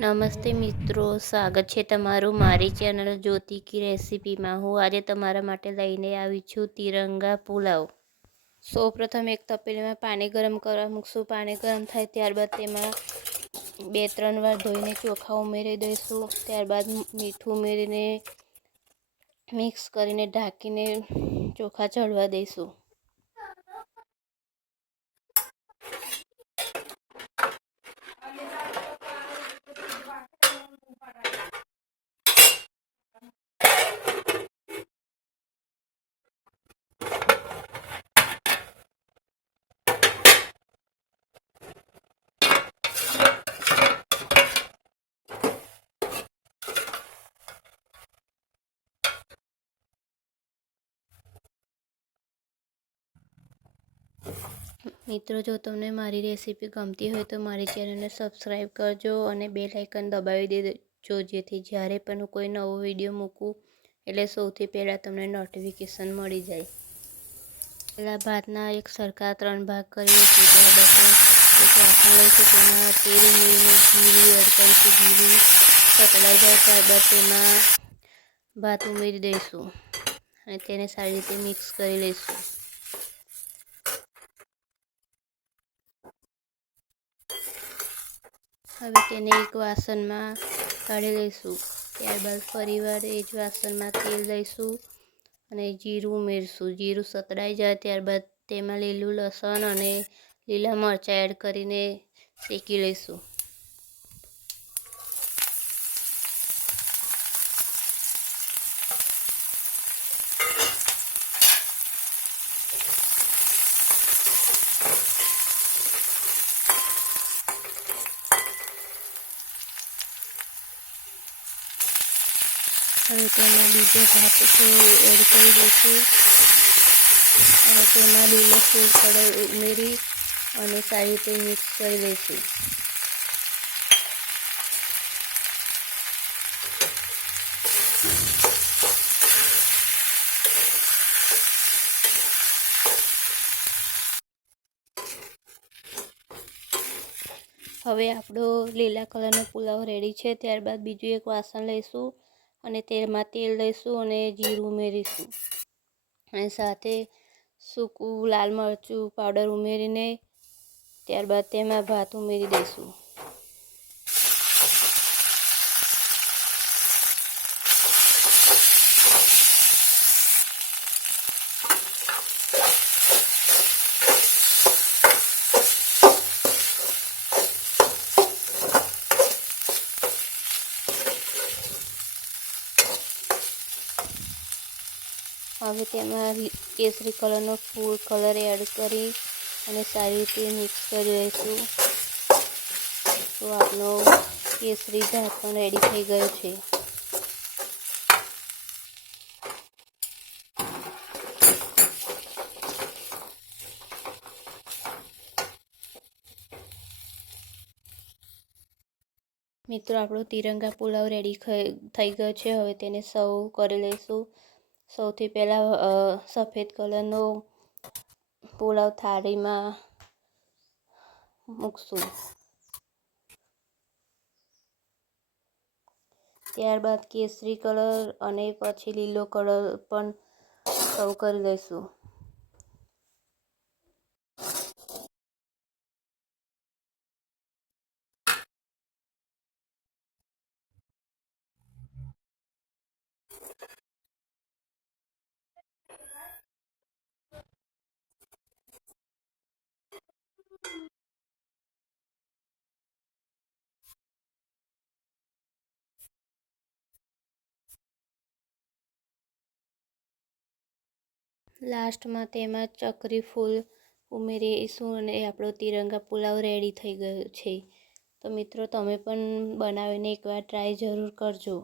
નમસ્તે મિત્રો, સ્વાગત છે તમારું મારી ચેનલ જ્યોતિ કી રેસીપીમાં. હું આજે તમારા માટે લઈને આવી છું તિરંગા પુલાવ. સૌપ્રથમ એક તપેલીમાં પાણી ગરમ કરવા મૂકશું. પાણી ગરમ થાય ત્યારબાદ તેમાં બે ત્રણ વાર ધોઈને ચોખા ઉમેરી દઈશું. ત્યારબાદ મીઠું ઉમેરીને મિક્સ કરીને ઢાંકીને ચોખા ચડવા દઈશું. મિત્રો, જો તમને મારી રેસીપી ગમતી હોય તો મારી ચેનલને સબસ્ક્રાઈબ કરજો અને બે લાઇકન દબાવી દેજો, જેથી જ્યારે પણ હું કોઈ નવો વીડિયો મૂકું, એટલે સૌથી પહેલાં તમને નોટિફિકેશન મળી જાય. પહેલાં ભાતના એક સરખા ત્રણ ભાગ કરી એક લઈશું, તેમાં તેલ ઉમેરીને જીરું એડ કરીશું જાય ત્યારબાદ તેમાં ભાત ઉમેરી દઈશું અને તેને સારી રીતે મિક્સ કરી લઈશું. હવે તેને એક વાસણમાં કાઢી લઈશું. ત્યારબાદ ફરીવાર એ જ વાસણમાં તેલ લઈશું અને જીરું ઉમેરશું. જીરું સતળાઈ જાય ત્યારબાદ તેમાં લીલું લસણ અને લીલા મરચાં એડ કરીને શેકી લઈશું. હવે તેમાં બીજો ભાત છે એડ કરી દઈશું. અને તેમાં લીલો ફૂલ કલર ઉમેરી અને સારી રીતે મિક્સ કરી દઈશું. હવે આપણો લીલા કલરનો પુલાવ રેડી છે. ત્યારબાદ બીજું એક વાસણ લઈશું. અને તેમાં તેલ લઈશું અને જીરું ઉમેરીશું. અને સાથે સૂકું લાલ મરચું પાવડર ઉમેરીને ત્યારબાદ તેમાં ભાત ઉમેરી દઈશું. હવે તેમાં કેસરી કલરનો ફૂડ કલર એડ કરી અને સારી રીતે મિક્સ કરી દઈશું તો આપણો કેસરી ભાત પણ રેડી થઈ ગયો છે. મિત્રો, આપણો તિરંગા પુલાવ રેડી થઈ ગયો છે. હવે તેને સર્વ કરી લઈશું. સૌથી પહેલાં સફેદ કલરનો પુલાવ થાળીમાં મૂકશું. ત્યારબાદ કેસરી કલર અને પછી લીલો કલર પણ સર્વ કરી દઈશું લાસ્ટમાં તેમાં ચકરી ફૂલ ઉમેરીશું અને આપણો તિરંગા પુલાવ રેડી થઈ ગયો છે. તો મિત્રો, તમે પણ બનાવીને એકવાર ટ્રાય જરૂર કરજો.